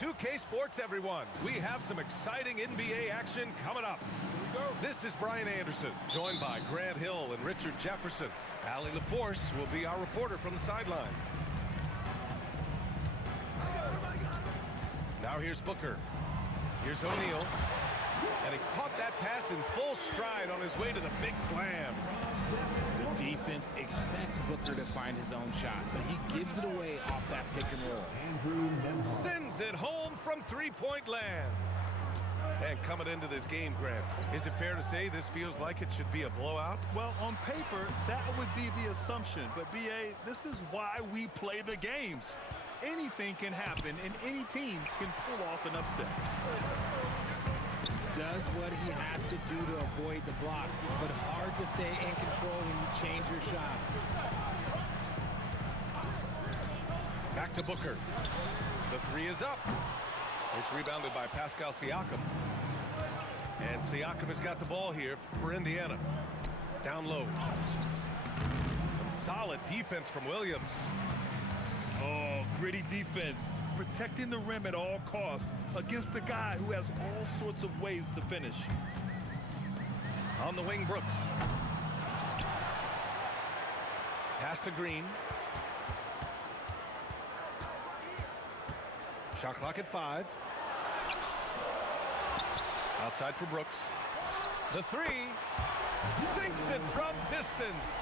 2K Sports, everyone. We have some exciting NBA action coming up. This is Brian Anderson, joined by Grant Hill and Richard Jefferson. Allie LaForce will be our reporter from the sideline. Now here's Booker. Here's O'Neal. And he caught that pass in full stride on his way to the big slam. The defense expects Booker to find his own shot, but he gives it away off that pick and roll. Sends it home from three-point land. And coming into this game, Grant, is it fair to say this feels like it should be a blowout? Well, on paper, that would be the assumption. But, B.A., this is why we play the games. Anything can happen, and any team can pull off an upset. Does what he has to do to avoid the block, but hard to stay in control when you change your shot. Back to Booker. The three is up. It's rebounded by Pascal Siakam. And Siakam has got the ball here for Indiana. Down low. Some solid defense from Williams. Oh, gritty defense. Protecting the rim at all costs against a guy who has all sorts of ways to finish. On the wing, Brooks. Pass to Green. Shot clock at 5. Outside for Brooks. The three. Sinks it from distance.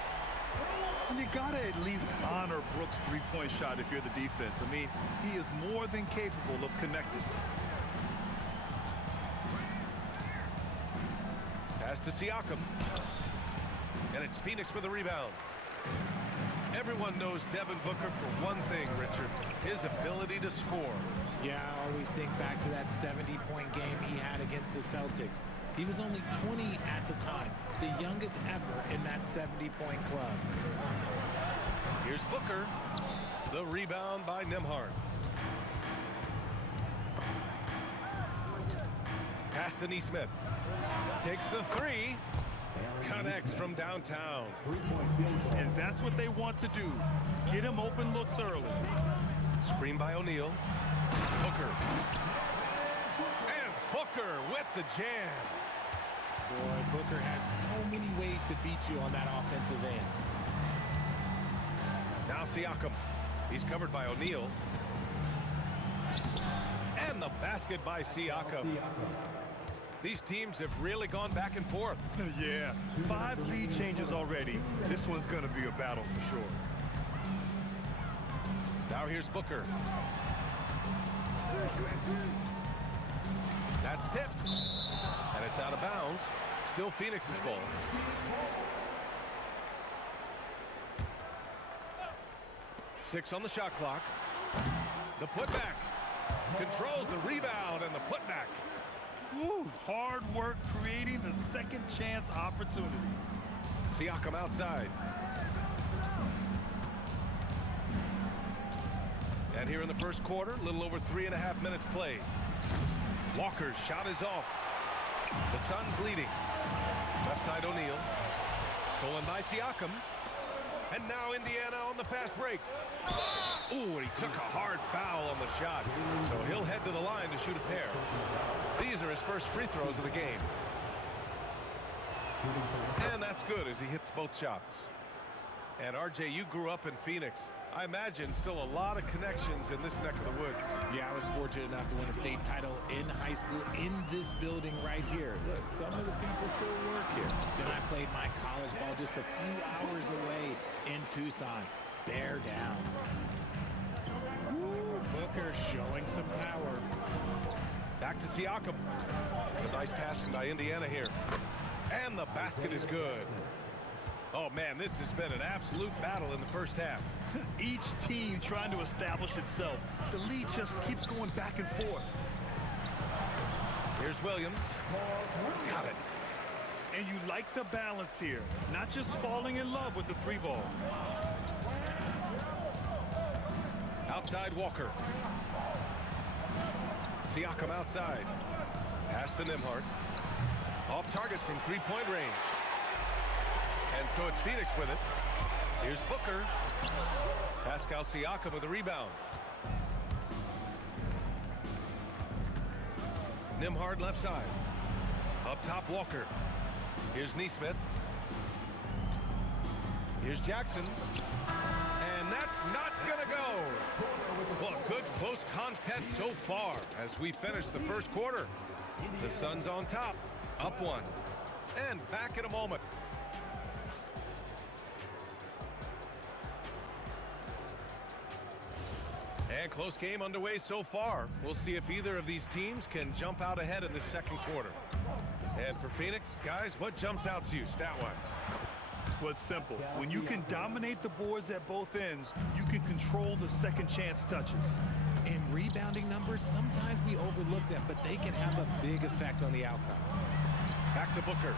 And you got to at least honor Brooks' three-point shot if you're the defense. I mean, he is more than capable of connecting. Pass to Siakam. And it's Phoenix with a rebound. Everyone knows Devin Booker for one thing, Richard, his ability to score. Yeah, I always think back to that 70-point game he had against the Celtics. He was only 20 at the time, the youngest ever in that 70-point club. Here's Booker. The rebound by Nembhard. Pass to Nesmith. Takes the three. Connects from downtown. And that's what they want to do. Get him open looks early. Screen by O'Neal. Booker. And Booker with the jam. Boy, Booker has so many ways to beat you on that offensive end. Now Siakam. He's covered by O'Neal. And the basket by Siakam. These teams have really gone back and forth. Yeah, 5 lead changes already. This one's going to be a battle for sure. Now here's Booker. That's tipped. And it's out of bounds. Still Phoenix's ball. Six on the shot clock. The putback. Controls the rebound and the putback. Woo, hard work creating the second chance opportunity. Siakam outside. And here in the first quarter, a little over 3.5 minutes played. Walker's shot is off. The Suns leading. Left side O'Neal. Stolen by Siakam. And now Indiana on the fast break. Ooh, and he took a hard foul on the shot. So he'll head to the line to shoot a pair. These are his first free throws of the game. And that's good as he hits both shots. And RJ, you grew up in Phoenix. I imagine still a lot of connections in this neck of the woods. Yeah, I was fortunate enough to win a state title in high school in this building right here. Look, some of the people still work here. Then I played my college ball just a few hours away in Tucson. Bear down. Woo, Booker showing some power. Back to Siakam. A nice passing by Indiana here. And the basket is good. Oh, man, this has been an absolute battle in the first half. Each team trying to establish itself. The lead just keeps going back and forth. Here's Williams. Got it. And you like the balance here. Not just falling in love with the three ball. Outside Walker. Siakam outside. Pass to Nembhard. Off target from three-point range. And so it's Phoenix with it. Here's Booker. Pascal Siakam with a rebound. Nembhard left side. Up top, Walker. Here's Neesmith. Here's Jackson. And that's not going to go. Well, a good close contest so far as we finish the first quarter. The Suns on top, up one. And back in a moment. And close game underway so far. We'll see if either of these teams can jump out ahead in the second quarter. And for Phoenix, guys, what jumps out to you stat-wise? Well, it's simple. When you can dominate the boards at both ends, you can control the second chance touches. In rebounding numbers, sometimes we overlook them, but they can have a big effect on the outcome. Back to Booker.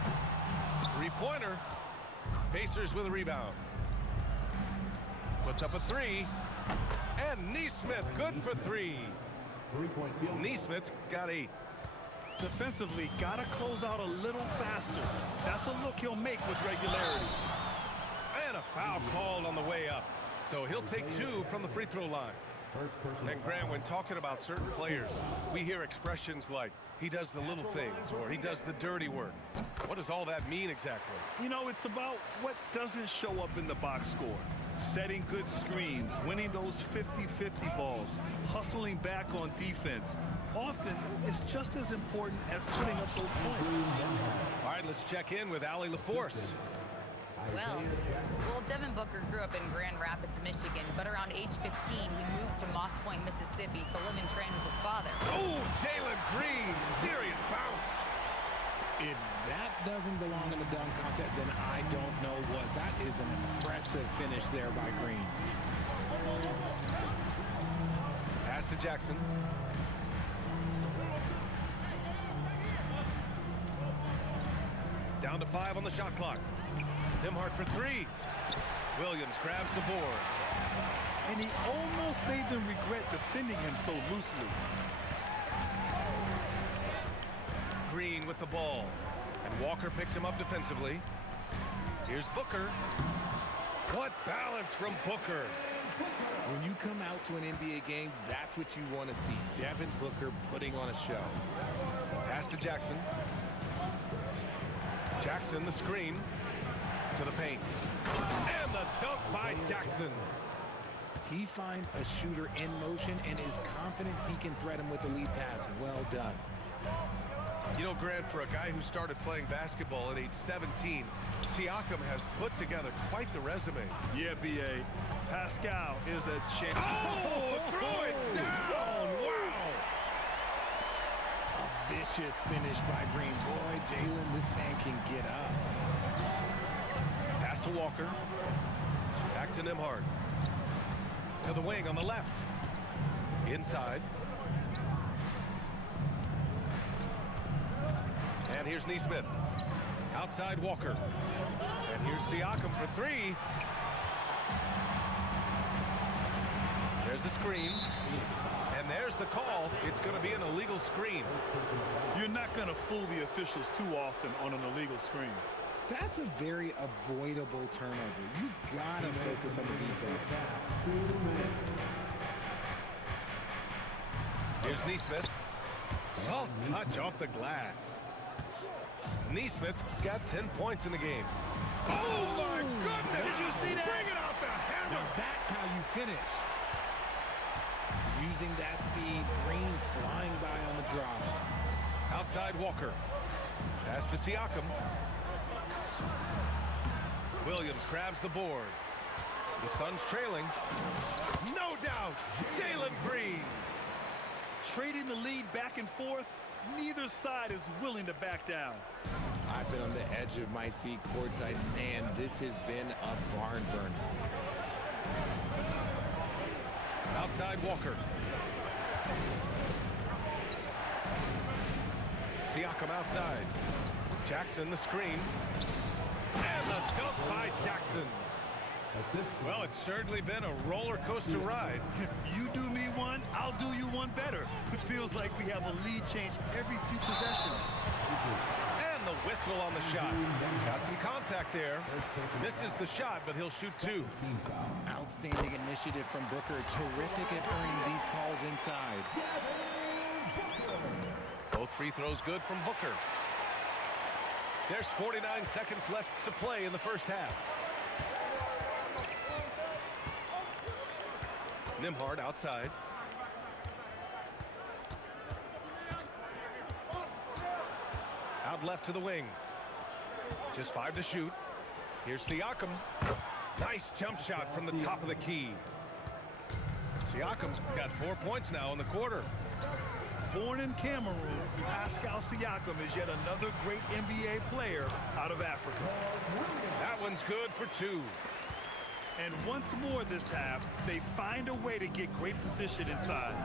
Three-pointer. Pacers with a rebound. Puts up a three. And Neesmith, good for three. Neesmith's got 8. Defensively, got to close out a little faster. That's a look he'll make with regularity. And a foul called on the way up. So he'll take 2 from the free throw line. And Graham, when talking about certain players, we hear expressions like, he does the little things, or he does the dirty work. What does all that mean exactly? You know, it's about what doesn't show up in the box score. Setting good screens, winning those 50-50 balls, hustling back on defense. Often, it's just as important as putting up those points. All right, let's check in with Allie LaForce. Well, Devin Booker grew up in Grand Rapids, Michigan, but around age 15, he moved to Moss Point, Mississippi to live and train with his father. Oh, Jalen Green, serious bounce. If that doesn't belong in the dunk contest, then I don't know what. That is an impressive finish there by Green. Pass to Jackson. Down to 5 on the shot clock. Nembhard for 3. Williams grabs the board. And he almost made them regret defending him so loosely. Green with the ball. And Walker picks him up defensively. Here's Booker. What balance from Booker. When you come out to an NBA game, that's what you want to see. Devin Booker putting on a show. Pass to Jackson. Jackson, the screen. To the paint. And the dunk by Jackson. He finds a shooter in motion and is confident he can thread him with the lead pass. Well done. You know, Grant, for a guy who started playing basketball at age 17, Siakam has put together quite the resume. Yeah, B.A. Pascal is a champ. Oh, throw it down! Wow! A vicious finish by Green. Boy, Jalen, this man can get up. Pass to Walker. Back to Nembhard. To the wing on the left. Inside. And here's Neesmith. Outside Walker. And here's Siakam for 3. There's the screen. And there's the call. It's going to be an illegal screen. You're not going to fool the officials too often on an illegal screen. That's a very avoidable turnover. You gotta focus on the details. Here's Neesmith. Soft touch off the glass. Neesmith's got 10 points in the game. Oh my goodness! Did you see that? Bring it out the hammer! Now that's how you finish. Using that speed, Green flying by on the drop. Outside Walker. Pass to Siakam. Williams grabs the board. The Suns trailing. No doubt, Jalen Green. Trading the lead back and forth, neither side is willing to back down. I've been on the edge of my seat courtside. Man, this has been a barn burner. Outside Walker. Siakam outside. Jackson the screen. And the dunk by Jackson. Well, it's certainly been a roller coaster ride. You do me one, I'll do you one better. It feels like we have a lead change every few possessions. And the whistle on the shot. Got some contact there. Misses the shot, but he'll shoot 2. Outstanding initiative from Booker. Terrific at earning these calls inside. Both free throw's good from Booker. There's 49 seconds left to play in the first half. Nembhard outside. Out left to the wing. Just 5 to shoot. Here's Siakam. Nice jump shot from the top of the key. Siakam's got 4 points now in the quarter. Born in Cameroon, Pascal Siakam is yet another great NBA player out of Africa. That one's good for 2. And once more this half, they find a way to get great position inside.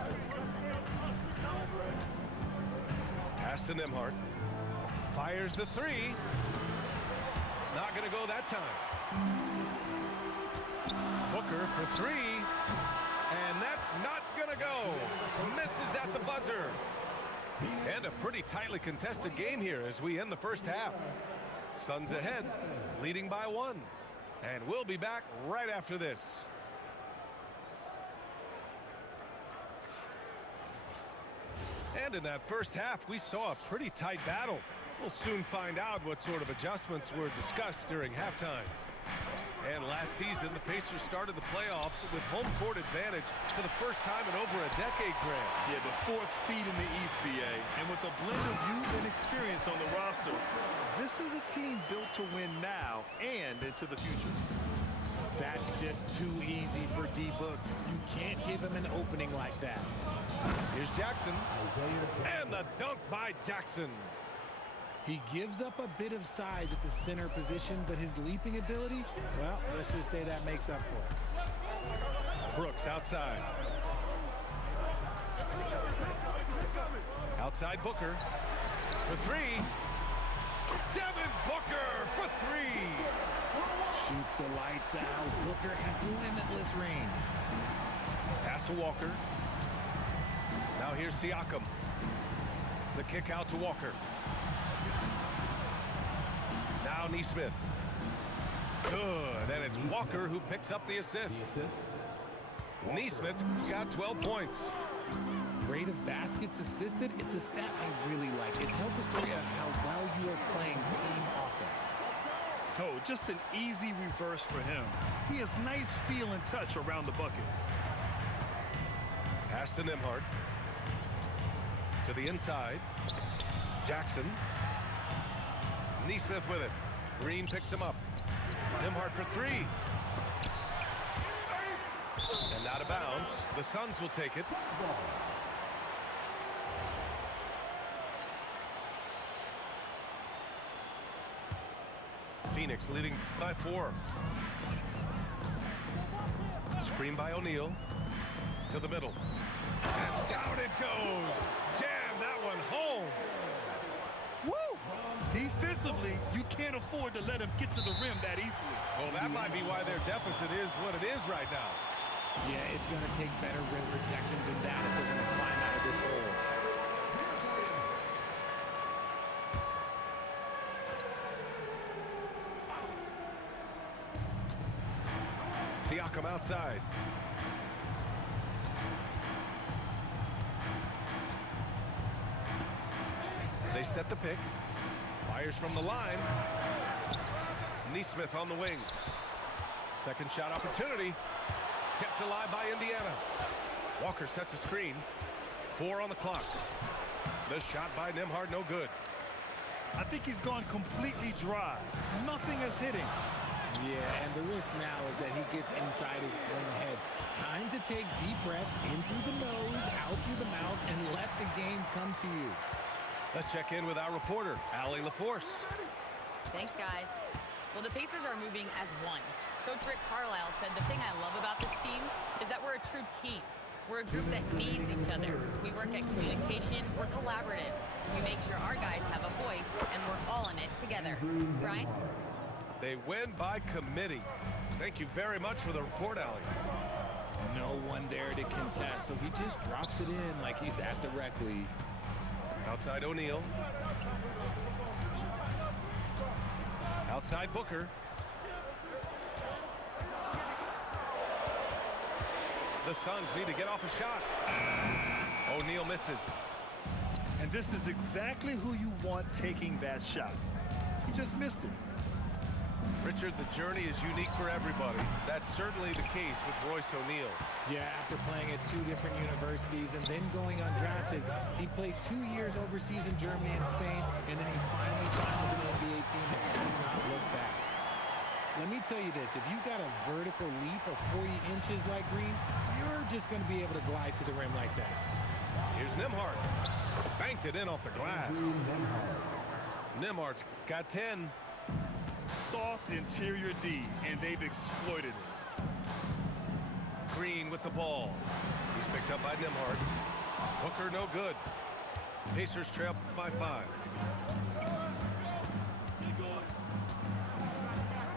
Pass to Nembhard. Fires the 3. Not going to go that time. Booker for 3. And that's not going to go. Misses at the buzzer. And a pretty tightly contested game here as we end the first half. Suns ahead, leading by 1. And we'll be back right after this. And in that first half, we saw a pretty tight battle. We'll soon find out what sort of adjustments were discussed during halftime. And last season, the Pacers started the playoffs with home court advantage for the first time in over a decade, Grant. Yeah, the 4th seed in the East, BA. And with a blend of youth and experience on the roster, this is a team built to win now and into the future. That's just too easy for D-Book. You can't give him an opening like that. Here's Jackson. And the dunk by Jackson. He gives up a bit of size at the center position, but his leaping ability, well, let's just say that makes up for it. Brooks outside. Outside Booker for 3. Devin Booker for 3. Shoots the lights out. Booker has limitless range. Pass to Walker. Now here's Siakam. The kick out to Walker. Now Nesmith. Good, and it's Walker who picks up the assist. Nesmith's got 12 points. Rate of baskets assisted, it's a stat I really like. It tells a story of how well you are playing team offense. Oh, just an easy reverse for him. He has nice feel and touch around the bucket. Pass to Nembhard. To the inside. Jackson. Nesmith with it. Green picks him up. Nembhard for 3. And out of bounds. The Suns will take it. Phoenix leading by 4. Screen by O'Neal. To the middle. And down it goes. Jam that one home. Woo! Defensively, you can't afford to let him get to the rim that easily. Well, that might be why their deficit is what it is right now. Yeah, it's going to take better rim protection than that if they're going to climb out of this hole. Siakam outside. They set the pick. Fires from the line. Nesmith on the wing. Second shot opportunity. Kept alive by Indiana. Walker sets a screen. 4 on the clock. The shot by Nembhard, no good. I think he's gone completely dry. Nothing is hitting. Yeah, and the risk now is that he gets inside his own head. Time to take deep breaths in through the nose, out through the mouth, and let the game come to you. Let's check in with our reporter, Allie LaForce. Thanks, guys. Well, the Pacers are moving as one. Coach Rick Carlisle said the thing I love about this team is that we're a true team. We're a group that needs each other. We work at communication. We're collaborative. We make sure our guys have a voice, and we're all in it together. Brian? They win by committee. Thank you very much for the report, Allie. No one there to contest, so he just drops it in like he's at the rec league. Outside O'Neal. Outside Booker. The Suns need to get off a shot. O'Neal misses. And this is exactly who you want taking that shot. He just missed it. Richard, the journey is unique for everybody. That's certainly the case with Royce O'Neal. Yeah, after playing at 2 different universities and then going undrafted, he played 2 years overseas in Germany and Spain, and then he finally signed with an NBA team that has not looked back. Let me tell you this, if you got a vertical leap of 40 inches like Green, you're just going to be able to glide to the rim like that. Here's Nembhard. Banked it in off the glass. Nembhard's got 10. Soft interior D, and they've exploited it. Green with the ball. He's picked up by Nembhard. Booker no good. Pacers trail by 5.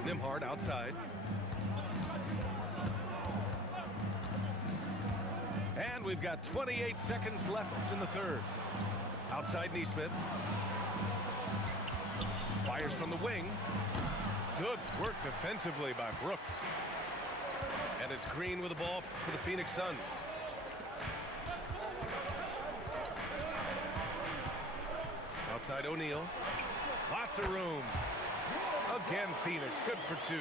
Nembhard outside. And we've got 28 seconds left in the third. Outside Nesmith. Fires from the wing. Good work defensively by Brooks. And it's Green with the ball for the Phoenix Suns. Outside O'Neal. Lots of room. Again, Phoenix. Good for 2.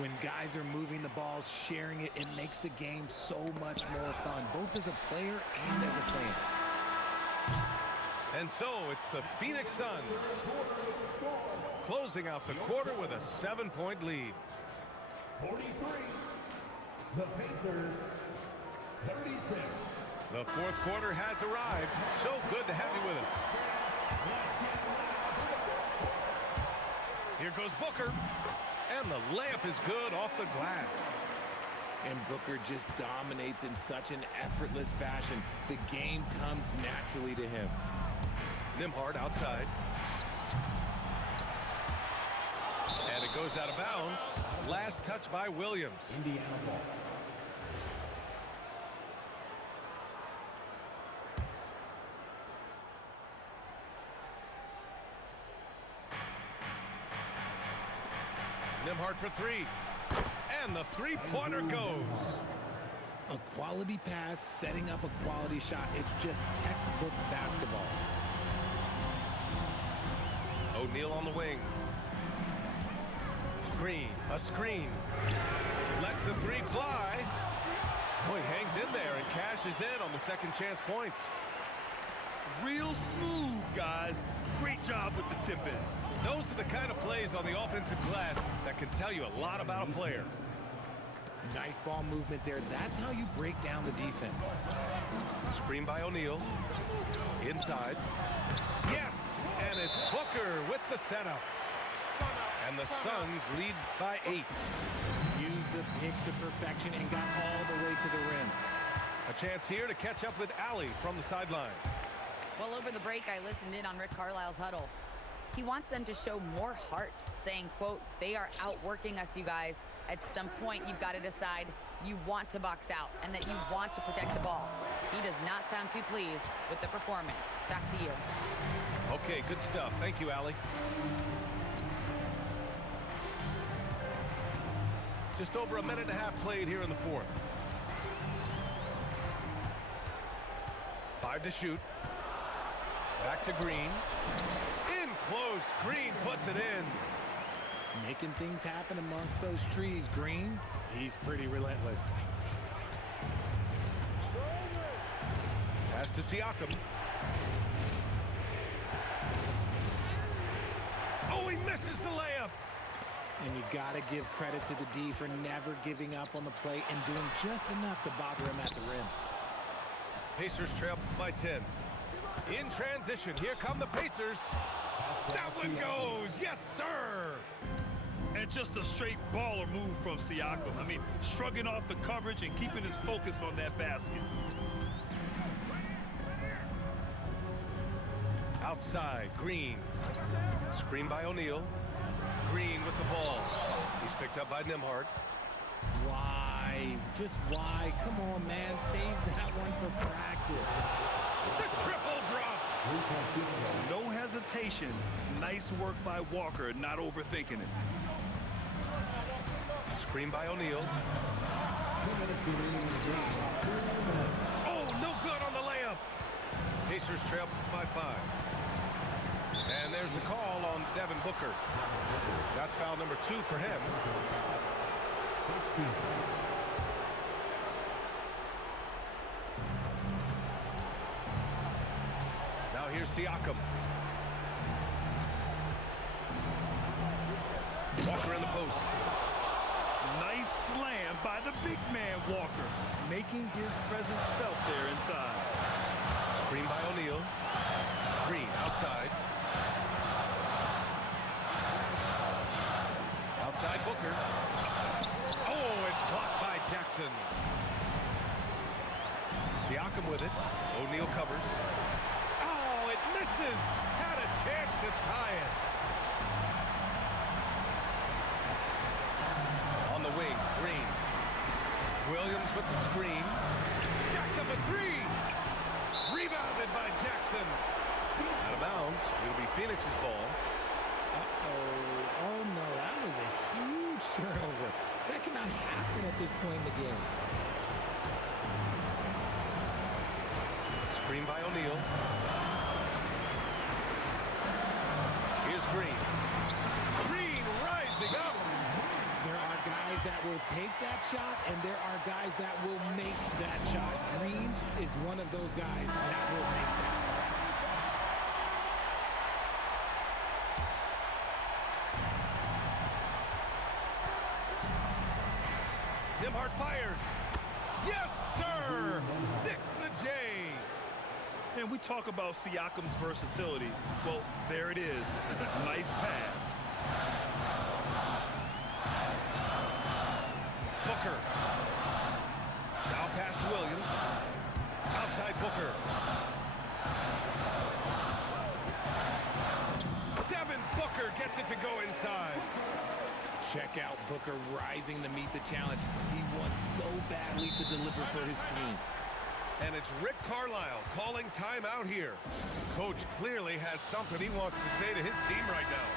When guys are moving the ball, sharing it, it makes the game so much more fun, both as a player and as a fan. And so it's the Phoenix Suns closing out the quarter with a 7-point lead. 43. The Pacers, 36. The fourth quarter has arrived. So good to have you with us. Here goes Booker. And the layup is good off the glass. And Booker just dominates in such an effortless fashion. The game comes naturally to him. Nembhard outside. And it goes out of bounds. Last touch by Williams. Indiana ball. Nembhard for 3. And the three-pointer goes. A quality pass, setting up a quality shot. It's just textbook basketball. O'Neal on the wing. Green, a screen. Lets the 3 fly. Boy, hangs in there and cashes in on the second chance points. Real smooth, guys. Great job with the tip in. Those are the kind of plays on the offensive glass that can tell you a lot about a player. Nice ball movement there. That's how you break down the defense. Screen by O'Neal. Inside. Yes! And it's Booker with the setup. And the Suns lead by 8. Used the pick to perfection and got all the way to the rim. A chance here to catch up with Allie from the sideline. Well, over the break, I listened in on Rick Carlisle's huddle. He wants them to show more heart, saying, quote, they are outworking us, you guys. At some point, you've got to decide you want to box out and that you want to protect the ball. He does not sound too pleased with the performance. Back to you. Okay, good stuff. Thank you, Allie. Just over a minute and a half played here in the fourth. 5 to shoot. Back to Green. In close. Green puts it in. Making things happen amongst those trees, Green. He's pretty relentless. Pass to Siakam. Oh, he misses the layup. And you got to give credit to the D for never giving up on the play and doing just enough to bother him at the rim. Pacers trail by 10. In transition, here come the Pacers. That one goes. Yes, sir. And just a straight baller move from Siakam. I mean, shrugging off the coverage and keeping his focus on that basket. Outside, Green. Screen by O'Neal. Green with the ball. He's picked up by Nembhard. Why? Just why? Come on, man. Save that one for practice. The triple drop. No hesitation. Nice work by Walker, not overthinking it. Screen by O'Neal. Oh, no good on the layup. Pacers trail by 5. And there's the call on Devin Booker. That's foul number 2 for him. Now here's Siakam. Walker in the post. Nice slam by the big man Walker, making his presence felt there inside. Screen by O'Neal. Green outside. Outside Booker. Oh, it's blocked by Jackson. Siakam with it. O'Neal covers. Oh, it misses. Had a chance to tie it. On the wing, Green. Williams with the screen. Jackson for 3. Rebounded by Jackson. Out of bounds. It'll be Phoenix's ball. Oh no, that was a huge turnover. That cannot happen at this point in the game. Screen by O'Neal. Here's Green. Green rising up. There are guys that will take that shot, and there are guys that will make that shot. Green is one of those guys that will make that. Nembhard fires. Yes, sir. Sticks the J. And we talk about Siakam's versatility. Well, there it is. Nice pass. Booker. Now pass to Williams. Outside Booker. Devin Booker gets it to go inside. Check out Booker rising to meet the challenge. He wants so badly to deliver for his team. And it's Rick Carlisle calling timeout here. Coach clearly has something he wants to say to his team right now.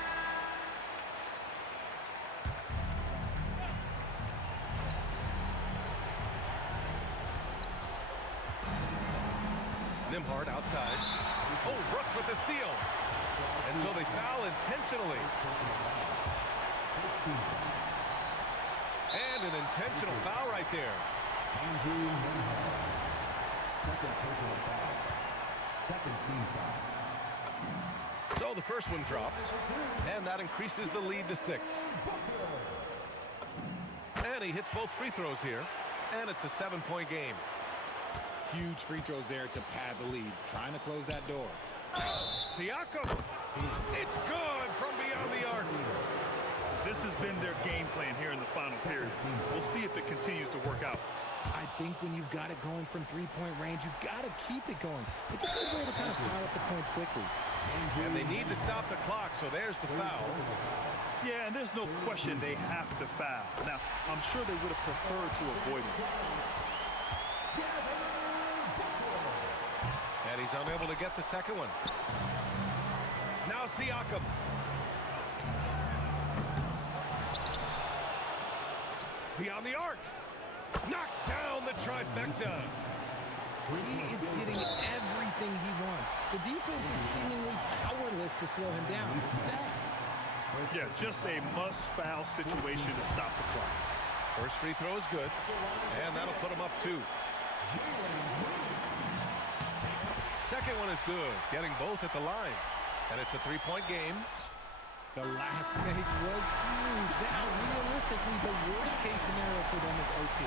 Nembhard outside. Oh, Brooks with the steal. And so they foul intentionally. And an intentional foul right there. Second personal foul. Second team foul. So the first one drops, and that increases the lead to 6. And he hits both free throws here, and it's a 7-point game. Huge free throws there to pad the lead. Trying to close that door. Siakam, it's good from beyond the arc. This has been their game plan here in the final period. We'll see if it continues to work out. I think when you've got it going from three-point range, you've got to keep it going. It's a good way to kind of pile up the points quickly. And they need to stop the clock, so there's the foul. Yeah, and there's no question they have to foul. Now, I'm sure they would have preferred to avoid it. And he's unable to get the second one. Now Siakam. Beyond the arc. Knocks down the trifecta. He is getting everything he wants. The defense is seemingly powerless to slow him down. It's sad. Yeah, just a must-foul situation to stop the clock. First free throw is good, and that'll put him up 2. Second one is good, getting both at the line. And it's a 3-point game. The last make was huge. Now, realistically, the worst case scenario for them is OT.